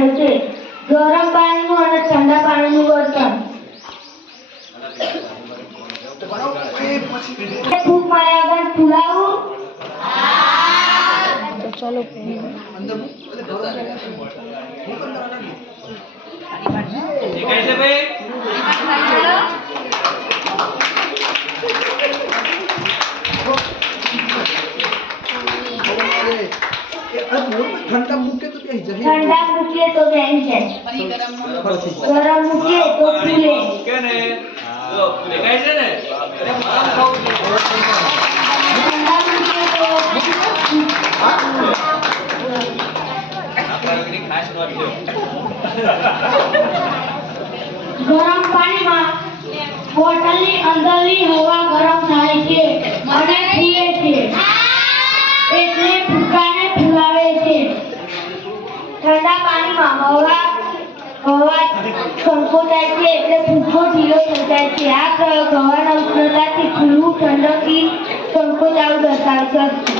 છે ગરમ પાણીનું અને ઠંડા પાણીનું વર્તન ફૂંક માર્યા વગર ફૂલાવું તો ચાલો कैसे भाई ठंडा मुके तो क्या ही ठंडा મૂકીએ તો બેસી જાય ગરમ મૂકીએ તો ફૂલે के ने तो कैसे ने अरे मार खाओ ઠંડા મૂકીએ તો आपका की खास नोट लो ગરમ પાણીમાં બોટલની અંદરની હવા ગરમ થાય છે અને ફૂલે છે એટલે ફૂંકાને ફૂલાવે છે ઠંડા પાણીમાં હવા સંકોચાય છે એટલે ફૂંકો ઢીલો થઈ જાય છે આ પ્રયોગ હવાના ઉષ્ણતાથી ફૂલવું ઠંડકથી સંકોચાવું દર્શાવે છે